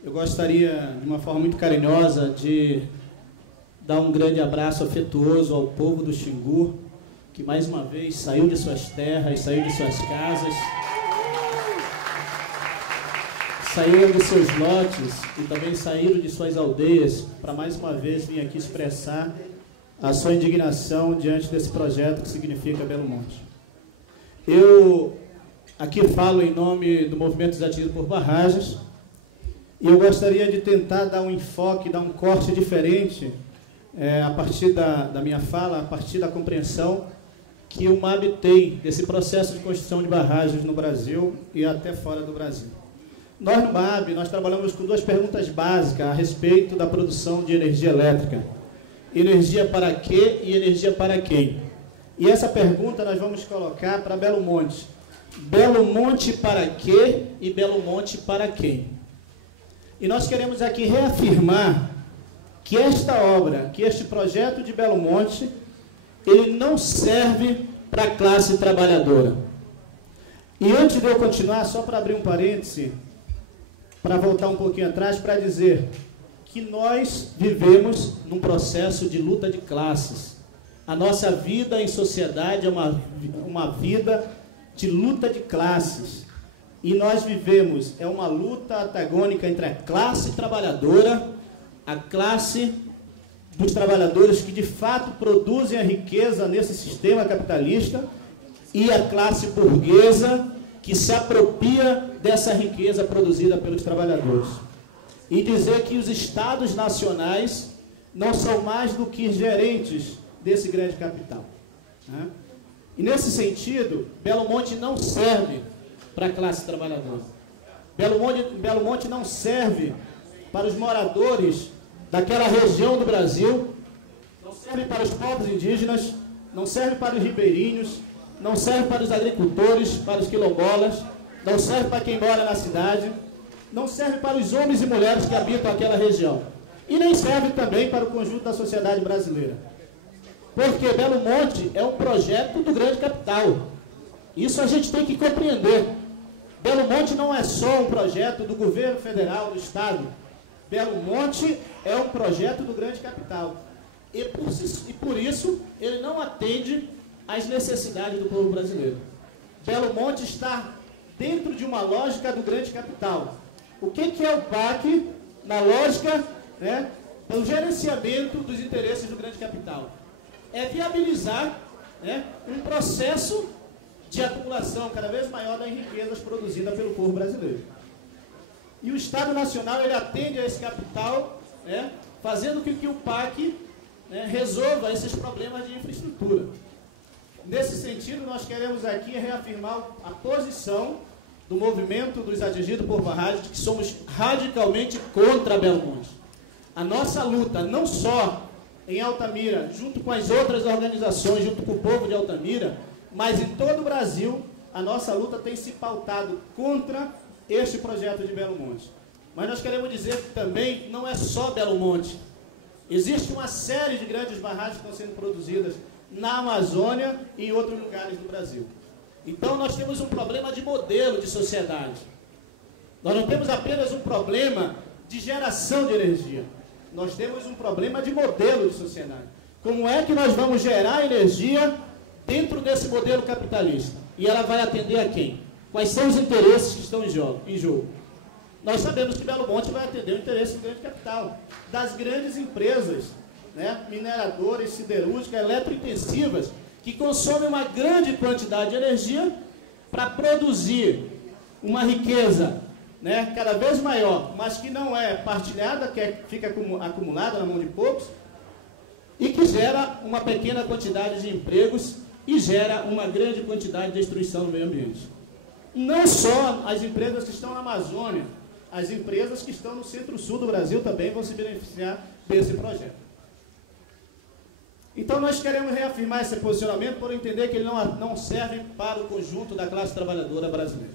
Eu gostaria, de uma forma muito carinhosa, de dar um grande abraço afetuoso ao povo do Xingu, que mais uma vez saiu de suas terras, saiu de suas casas, saíram dos seus lotes e também saíram de suas aldeias para mais uma vez vir aqui expressar a sua indignação diante desse projeto que significa Belo Monte. Eu aqui falo em nome do Movimento Desatingido por Barragens e eu gostaria de tentar dar um enfoque, dar um corte diferente a partir da minha fala, a partir da compreensão que o MAB tem desse processo de construção de barragens no Brasil e até fora do Brasil. Nós no MAB, nós trabalhamos com duas perguntas básicas a respeito da produção de energia elétrica. Energia para quê e energia para quem? E essa pergunta nós vamos colocar para Belo Monte. Belo Monte para quê e Belo Monte para quem? E nós queremos aqui reafirmar que esta obra, que este projeto de Belo Monte, ele não serve para a classe trabalhadora. E antes de eu continuar, só para abrir um parêntese, para voltar um pouquinho atrás, para dizer que nós vivemos num processo de luta de classes. A nossa vida em sociedade é uma vida de luta de classes. E nós vivemos, uma luta antagônica entre a classe trabalhadora, a classe dos trabalhadores que de fato produzem a riqueza nesse sistema capitalista e a classe burguesa que se apropria dessa riqueza produzida pelos trabalhadores. E dizer que os estados nacionais não são mais do que gerentes desse grande capital. Né? E nesse sentido, Belo Monte não serve para a classe trabalhadora. Belo Monte não serve para os moradores daquela região do Brasil, não serve para os povos indígenas, não serve para os ribeirinhos, não serve para os agricultores, para os quilombolas, não serve para quem mora na cidade, não serve para os homens e mulheres que habitam aquela região. E nem serve também para o conjunto da sociedade brasileira. Porque Belo Monte é um projeto do grande capital. Isso a gente tem que compreender. Belo Monte não é só um projeto do governo federal, do Estado. Belo Monte é um projeto do grande capital. E por isso ele não atende às necessidades do povo brasileiro. Belo Monte está dentro de uma lógica do grande capital. O que é o PAC na lógica do gerenciamento dos interesses do grande capital? É viabilizar um processo de acumulação cada vez maior das riquezas produzidas pelo povo brasileiro. E o Estado Nacional ele atende a esse capital, fazendo com que o PAC resolva esses problemas de infraestrutura. Nesse sentido, nós queremos aqui reafirmar a posição do movimento dos atingidos por barragens, de que somos radicalmente contra Belo Monte. A nossa luta, não só em Altamira, junto com as outras organizações, junto com o povo de Altamira, mas em todo o Brasil, a nossa luta tem se pautado contra este projeto de Belo Monte. Mas nós queremos dizer que também não é só Belo Monte. Existe uma série de grandes barragens que estão sendo produzidas na Amazônia e em outros lugares do Brasil. Então nós temos um problema de modelo de sociedade. Nós não temos apenas um problema de geração de energia. Nós temos um problema de modelo de sociedade. Como é que nós vamos gerar energia dentro desse modelo capitalista? E ela vai atender a quem? Quais são os interesses que estão em jogo? Nós sabemos que Belo Monte vai atender o interesse do grande capital, das grandes empresas, mineradoras, siderúrgicas, eletrointensivas, que consomem uma grande quantidade de energia para produzir uma riqueza cada vez maior, mas que não é partilhada, que fica acumulada na mão de poucos, e que gera uma pequena quantidade de empregos e gera uma grande quantidade de destruição no meio ambiente. Não só as empresas que estão na Amazônia, as empresas que estão no centro-sul do Brasil também vão se beneficiar desse projeto. Então nós queremos reafirmar esse posicionamento por entender que ele não serve para o conjunto da classe trabalhadora brasileira.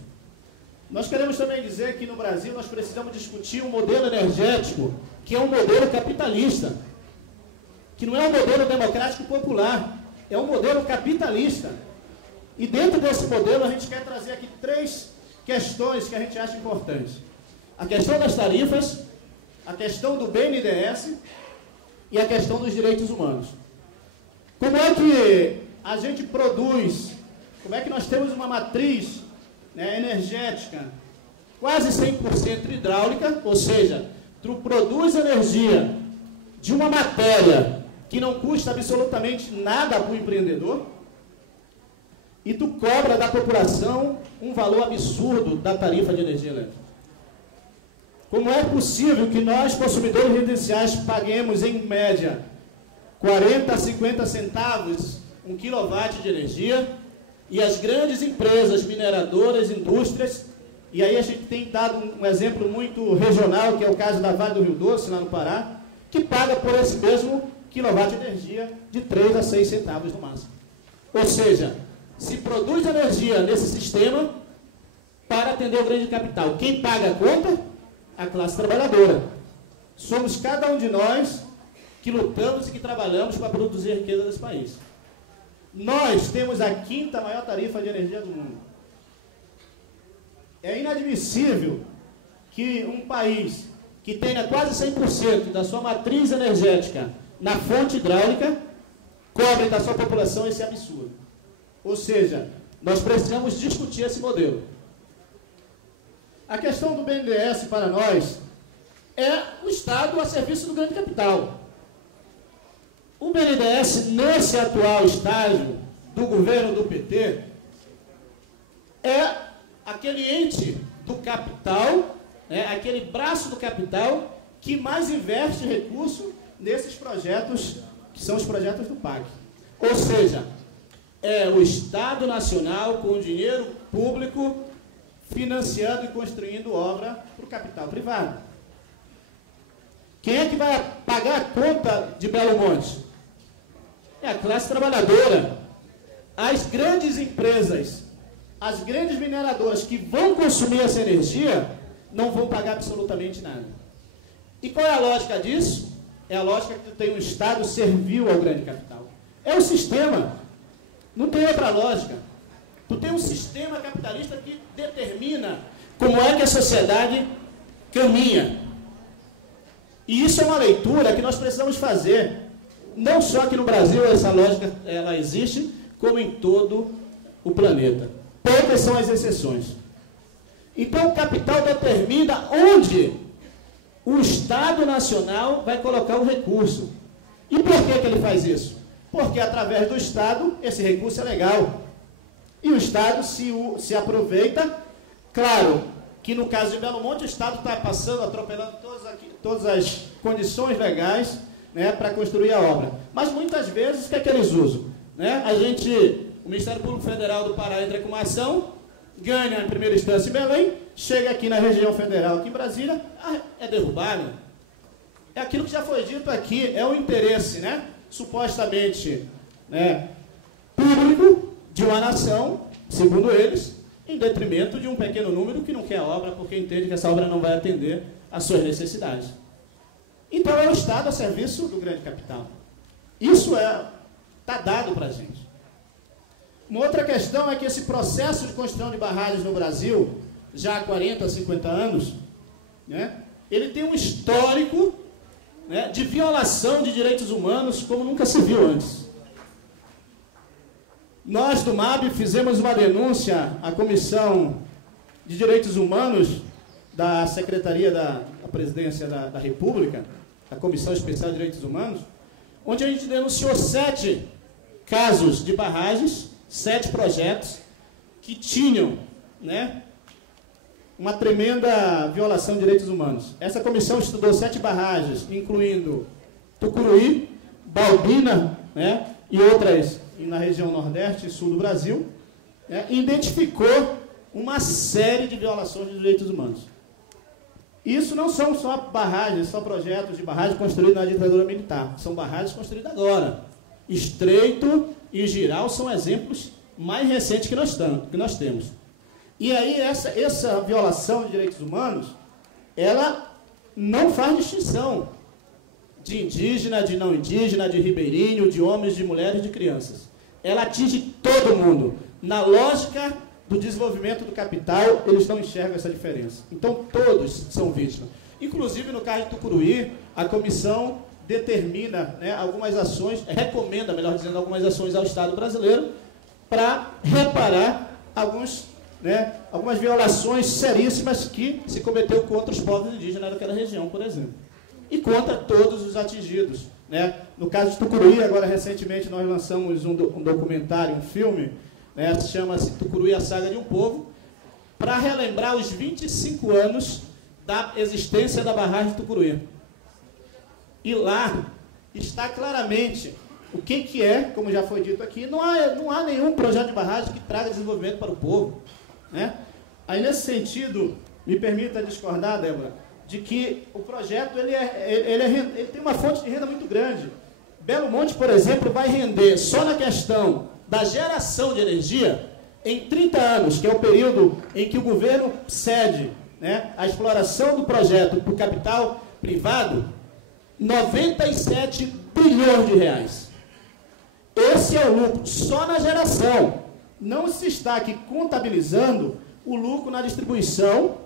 Nós queremos também dizer que no Brasil nós precisamos discutir um modelo energético que é um modelo capitalista, que não é um modelo democrático popular, é um modelo capitalista. E dentro desse modelo a gente quer trazer aqui 3 questões que a gente acha importantes. A questão das tarifas, a questão do BNDES e a questão dos direitos humanos. Como é que a gente produz, como é que nós temos uma matriz, né, energética quase 100% hidráulica, ou seja, tu produz energia de uma matéria que não custa absolutamente nada para o empreendedor e tu cobra da população um valor absurdo da tarifa de energia elétrica. Como é possível que nós, consumidores residenciais, paguemos, em média, 40 a 50 centavos um quilowatt de energia e as grandes empresas mineradoras, indústrias, e aí a gente tem dado um exemplo muito regional, que é o caso da Vale do Rio Doce, lá no Pará, que paga por esse mesmo quilowatt de energia de 3 a 6 centavos no máximo. Ou seja, se produz energia nesse sistema para atender o grande capital. Quem paga a conta? A classe trabalhadora. Somos cada um de nós que lutamos e que trabalhamos para produzir riqueza desse país. Nós temos a 5ª maior tarifa de energia do mundo. É inadmissível que um país que tenha quase 100% da sua matriz energética na fonte hidráulica cobre da sua população esse absurdo. Ou seja, nós precisamos discutir esse modelo. A questão do BNDES para nós é o Estado a serviço do grande capital. O BNDES, nesse atual estágio do governo do PT, é aquele ente do capital, né, aquele braço do capital que mais investe recurso nesses projetos, que são os projetos do PAC. Ou seja, é o Estado Nacional com dinheiro público financiando e construindo obra para o capital privado. Quem é que vai pagar a conta de Belo Monte? É a classe trabalhadora. As grandes empresas, as grandes mineradoras que vão consumir essa energia, não vão pagar absolutamente nada. E qual é a lógica disso? É a lógica que tem um Estado servil ao grande capital. É o sistema. Não tem outra lógica. Tu tem um sistema capitalista que determina como é que a sociedade caminha. E isso é uma leitura que nós precisamos fazer. Não só aqui no Brasil essa lógica ela existe, como em todo o planeta. Poucas são as exceções. Então o capital determina onde o Estado Nacional vai colocar o recurso. E por que ele faz isso? Porque através do Estado esse recurso é legal. E o Estado se aproveita, claro, que no caso de Belo Monte o Estado está passando, atropelando todas as condições legais, né, para construir a obra. Mas muitas vezes o que é que eles usam? Né? O Ministério Público Federal do Pará entra com uma ação, ganha em primeira instância em Belém, chega aqui na região federal, aqui em Brasília, é derrubado. É aquilo que já foi dito aqui, é o interesse, né, supostamente, né, público de uma nação, segundo eles, em detrimento de um pequeno número que não quer a obra porque entende que essa obra não vai atender às suas necessidades. Então é o Estado a serviço do grande capital. Isso está dado para a gente. Uma outra questão é que esse processo de construção de barragens no Brasil, já há 40, 50 anos, né, ele tem um histórico, né, de violação de direitos humanos como nunca se viu antes. Nós do MAB fizemos uma denúncia à Comissão de Direitos Humanos da Secretaria da Presidência da República, a Comissão Especial de Direitos Humanos, onde a gente denunciou 7 casos de barragens, 7 projetos que tinham, né, uma tremenda violação de direitos humanos. Essa comissão estudou 7 barragens, incluindo Tucuruí, Balbina, né, e outras na região Nordeste e Sul do Brasil, né, e identificou uma série de violações de direitos humanos. Isso não são só barragens, só projetos de barragens construídos na ditadura militar. São barragens construídas agora. Estreito e Giral são exemplos mais recentes que nós temos. E aí essa violação de direitos humanos, ela não faz distinção de indígena, de não indígena, de ribeirinho, de homens, de mulheres, de crianças. Ela atinge todo mundo, na lógica do desenvolvimento do capital, eles não enxergam essa diferença. Então, todos são vítimas. Inclusive, no caso de Tucuruí, a comissão determina, né, algumas ações, recomenda, melhor dizendo, algumas ações ao Estado brasileiro para reparar algumas violações seríssimas que se cometeu contra os povos indígenas daquela região, por exemplo. E contra todos os atingidos, né? No caso de Tucuruí, agora recentemente nós lançamos um documentário, um filme, né, chama-se Tucuruí, a Saga de um Povo, para relembrar os 25 anos da existência da barragem de Tucuruí. E lá está claramente o que é, como já foi dito aqui, não há nenhum projeto de barragem que traga desenvolvimento para o povo, né? Aí, nesse sentido, me permita discordar, Débora, de que o projeto ele tem uma fonte de renda muito grande. Belo Monte, por exemplo, vai render só na questão da geração de energia em 30 anos, que é o período em que o governo cede, né, a exploração do projeto para o capital privado, 97 bilhões de reais. Esse é o lucro só na geração. Não se está aqui contabilizando o lucro na distribuição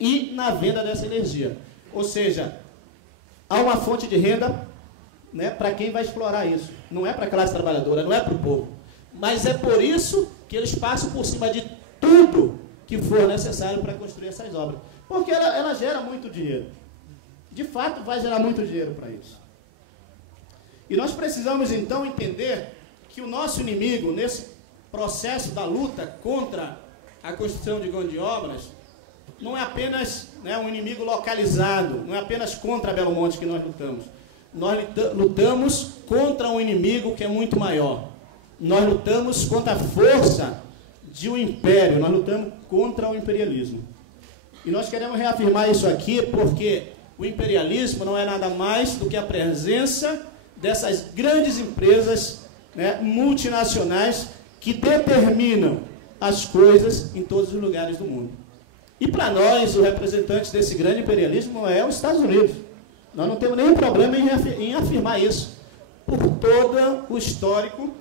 e na venda dessa energia. Ou seja, há uma fonte de renda, né, para quem vai explorar isso. Não é para a classe trabalhadora, não é para o povo. Mas é por isso que eles passam por cima de tudo que for necessário para construir essas obras. Porque ela gera muito dinheiro. De fato, vai gerar muito dinheiro para isso. E nós precisamos, então, entender que o nosso inimigo, nesse processo da luta contra a construção de grandes obras, não é apenas, né, um inimigo localizado, não é apenas contra Belo Monte que nós lutamos. Nós lutamos contra um inimigo que é muito maior. Nós lutamos contra a força de um império, nós lutamos contra o imperialismo. E nós queremos reafirmar isso aqui porque o imperialismo não é nada mais do que a presença dessas grandes empresas, né, multinacionais que determinam as coisas em todos os lugares do mundo. E para nós, o representante desse grande imperialismo é os Estados Unidos. Nós não temos nenhum problema em afirmar isso, por todo o histórico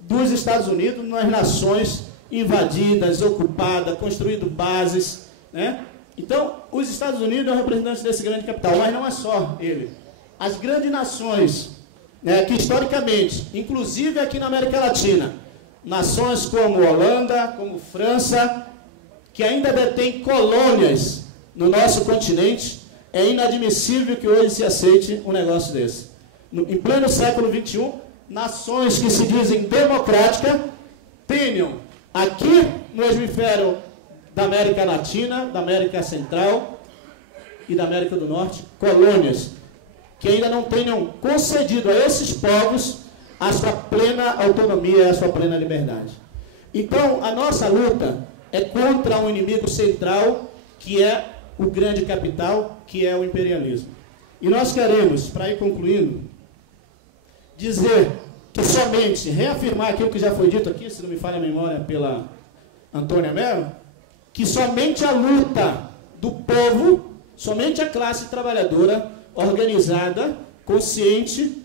dos Estados Unidos nas nações invadidas, ocupadas, construindo bases, né? Então, os Estados Unidos é o representante desse grande capital, mas não é só ele. As grandes nações, né, que historicamente, inclusive aqui na América Latina, nações como Holanda, como França, que ainda detêm colônias no nosso continente, é inadmissível que hoje se aceite um negócio desse. Em pleno século XXI, nações que se dizem democráticas tenham aqui no hemisfério da América Latina, da América Central e da América do Norte, colônias que ainda não tenham concedido a esses povos a sua plena autonomia e a sua plena liberdade. Então, a nossa luta é contra um inimigo central, que é o grande capital, que é o imperialismo. E nós queremos, para ir concluindo, dizer que somente, reafirmar aquilo que já foi dito aqui, se não me falha a memória, pela Antônia Mello, que somente a luta do povo, somente a classe trabalhadora organizada, consciente,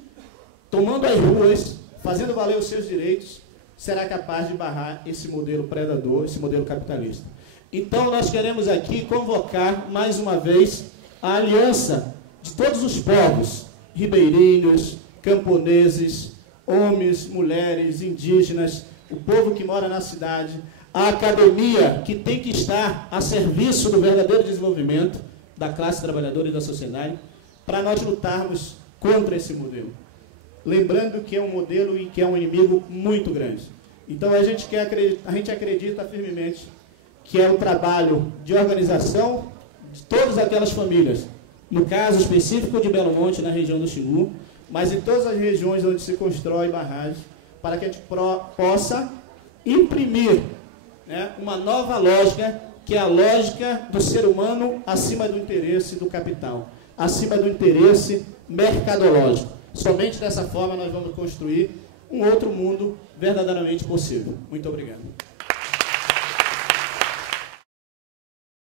tomando as ruas, fazendo valer os seus direitos, será capaz de barrar esse modelo predador, esse modelo capitalista. Então, nós queremos aqui convocar, mais uma vez, a aliança de todos os povos, ribeirinhos, camponeses, homens, mulheres, indígenas, o povo que mora na cidade, a academia, que tem que estar a serviço do verdadeiro desenvolvimento da classe trabalhadora e da sociedade, para nós lutarmos contra esse modelo. Lembrando que é um modelo e que é um inimigo muito grande. Então, a gente acredita firmemente que é o trabalho de organização de todas aquelas famílias, no caso específico de Belo Monte, na região do Xingu, mas em todas as regiões onde se constrói barragem, para que a gente possa imprimir, né, uma nova lógica, que é a lógica do ser humano acima do interesse do capital, acima do interesse mercadológico. Somente dessa forma nós vamos construir um outro mundo verdadeiramente possível. Muito obrigado.